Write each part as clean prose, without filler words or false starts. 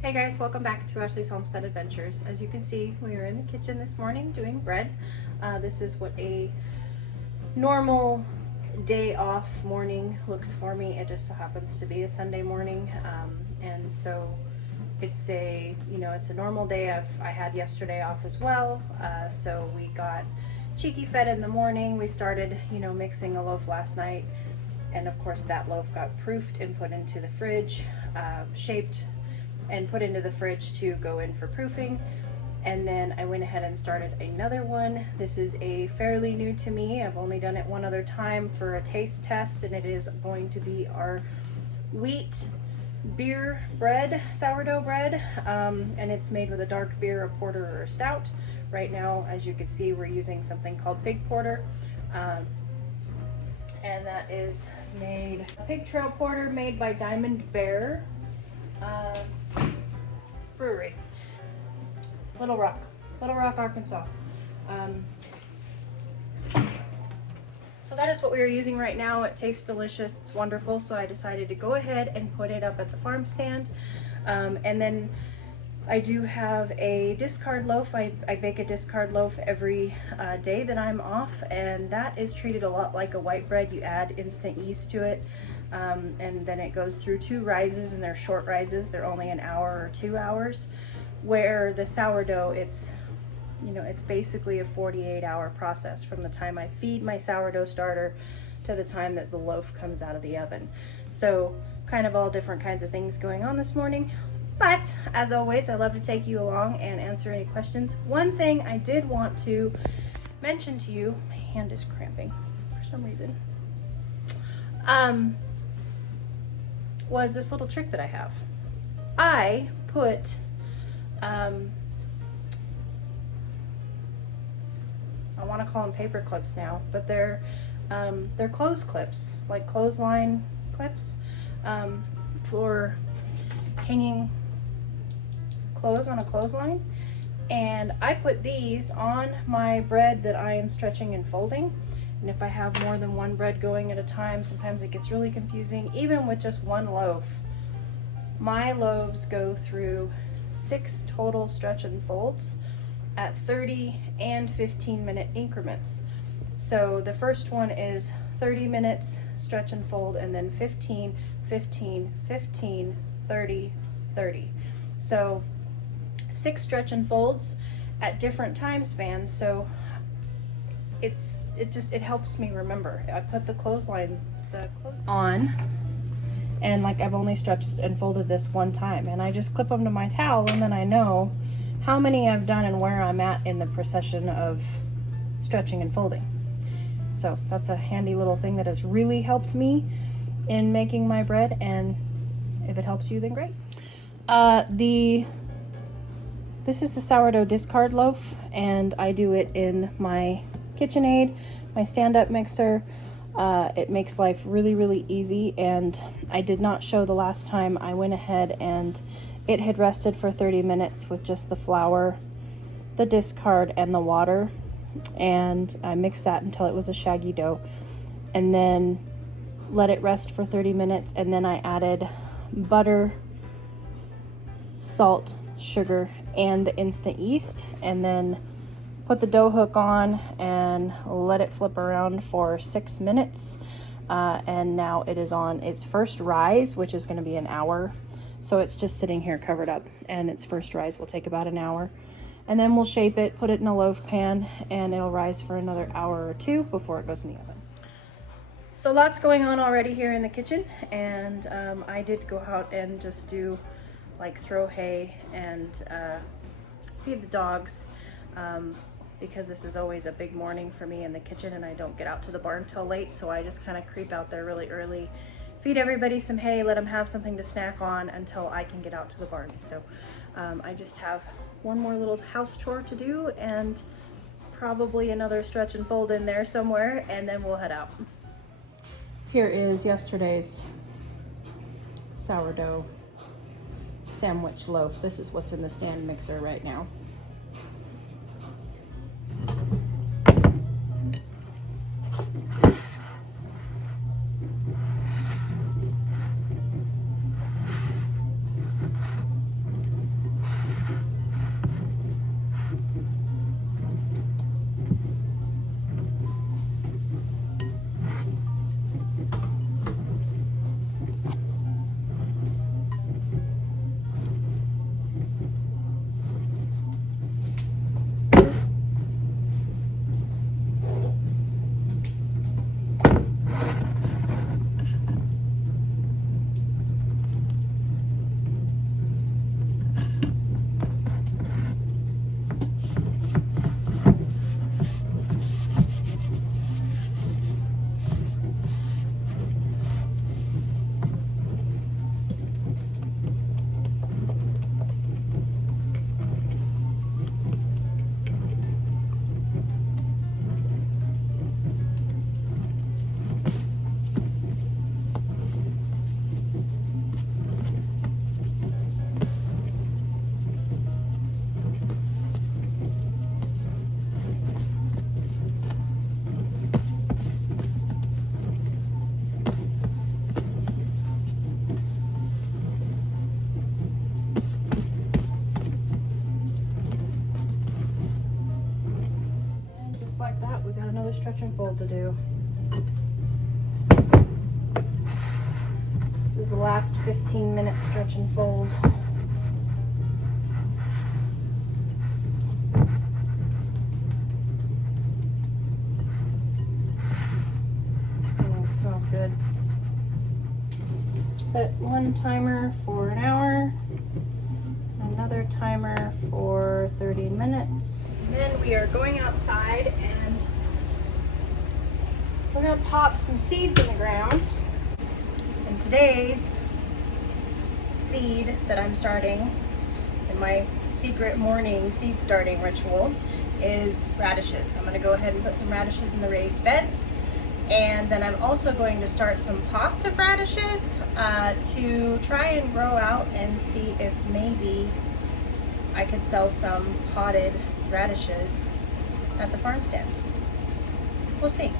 Hey guys, welcome back to Ashley's Homestead Adventures. As you can see, we are in the kitchen this morning doing bread. This is what a normal day off morning looks for me. It just so happens to be a Sunday morning, and so it's a normal day. I had yesterday off as well, so we got cheeky fed in the morning. We started mixing a loaf last night, and of course that loaf got proofed and put into the fridge, shaped and put into the fridge to go in for proofing. And then I went ahead and started another one. This is a fairly new to me. I've only done it one other time for a taste test, and it is going to be our wheat beer bread, sourdough bread, and it's made with a dark beer, a porter, or a stout. Right now, as you can see, we're using something called pig porter, and that is made a pig trail porter made by Diamond Bear Brewery, Little Rock, Arkansas. So that is what we are using right now. It tastes delicious, it's wonderful, so I decided to go ahead and put it up at the farm stand. And then I do have a discard loaf. I bake a discard loaf every day that I'm off, and that is treated a lot like a white bread. You add instant yeast to it, and then it goes through 2 rises, and they're short rises. They're only an hour or 2 hours, where the sourdough, it's basically a 48-hour process from the time I feed my sourdough starter to the time that the loaf comes out of the oven. So kind of all different kinds of things going on this morning. But as always, I love to take you along and answer any questions. One thing I did want to mention to you, my hand is cramping for some reason, was this little trick that I have. I put I want to call them paper clips now, but they're clothes clips, like clothesline clips, for hanging clothes on a clothesline. And I put these on my bread that I am stretching and folding. And if I have more than one bread going at a time, sometimes it gets really confusing. Even with just one loaf, my loaves go through 6 total stretch and folds at 30 and 15-minute increments. So the first one is 30 minutes stretch and fold, and then 15, 15, 15, 30, 30. So 6 stretch and folds at different time spans. So it helps me remember. I put the clothesline on, and like I've only stretched and folded this one time, and I just clip them to my towel, and then I know how many I've done and where I'm at in the procession of stretching and folding. So that's a handy little thing that has really helped me in making my bread, and if it helps you, then great. This is the sourdough discard loaf, and I do it in my KitchenAid, my stand-up mixer. It makes life really, really easy, and I did not show the last time. I went ahead and it had rested for 30 minutes with just the flour, the discard, and the water, and I mixed that until it was a shaggy dough, and then let it rest for 30 minutes, and then I added butter, salt, sugar, and the instant yeast, and then put the dough hook on and let it flip around for 6 minutes, and now it is on its first rise, which is going to be an hour. So it's just sitting here covered up, and its first rise will take about an hour, and then we'll shape it, put it in a loaf pan, and it'll rise for another hour or 2 before it goes in the oven. So lots going on already here in the kitchen, and I did go out and just do like throw hay and feed the dogs, because this is always a big morning for me in the kitchen, and I don't get out to the barn till late, so I just kind of creep out there really early, feed everybody some hay, let them have something to snack on until I can get out to the barn. So I just have one more little house chore to do, and probably another stretch and fold in there somewhere, and then we'll head out. Here is yesterday's sourdough sandwich loaf. This is what's in the stand mixer right now. another stretch and fold to do. This is the last 15-minute stretch and fold. Oh, it smells good. Set one timer for an hour, another timer for 30 minutes. And then we are going outside and we're gonna pop some seeds in the ground. And today's seed that I'm starting in my secret morning seed starting ritual is radishes. I'm gonna go ahead and put some radishes in the raised beds. And then I'm also going to start some pots of radishes to try and grow out and see if maybe I could sell some potted radishes at the farm stand. We'll see.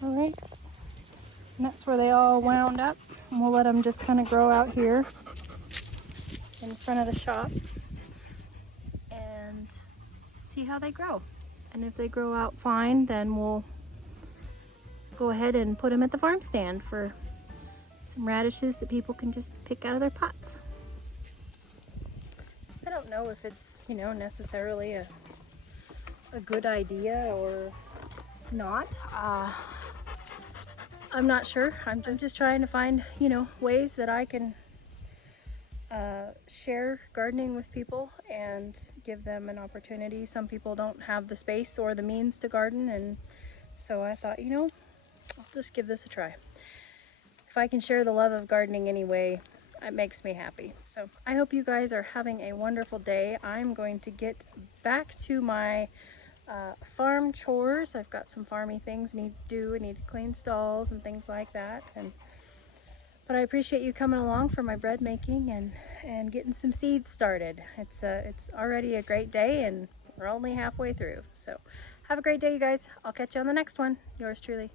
All right, and that's where they all wound up. And we'll let them just kind of grow out here in front of the shop and see how they grow. And if they grow out fine, then we'll go ahead and put them at the farm stand for some radishes that people can just pick out of their pots. I don't know if it's, you know, necessarily a good idea or not. I'm not sure. I'm just trying to find, you know, ways that I can share gardening with people and give them an opportunity. Some people don't have the space or the means to garden, and so I thought, you know, I'll just give this a try. If I can share the love of gardening anyway, it makes me happy. So I hope you guys are having a wonderful day. I'm going to get back to my farm chores. I've got some farmy things I need to do. I need to clean stalls and things like that. But I appreciate you coming along for my bread making and getting some seeds started. It's already a great day, and we're only halfway through. So have a great day, you guys. I'll catch you on the next one. Yours truly.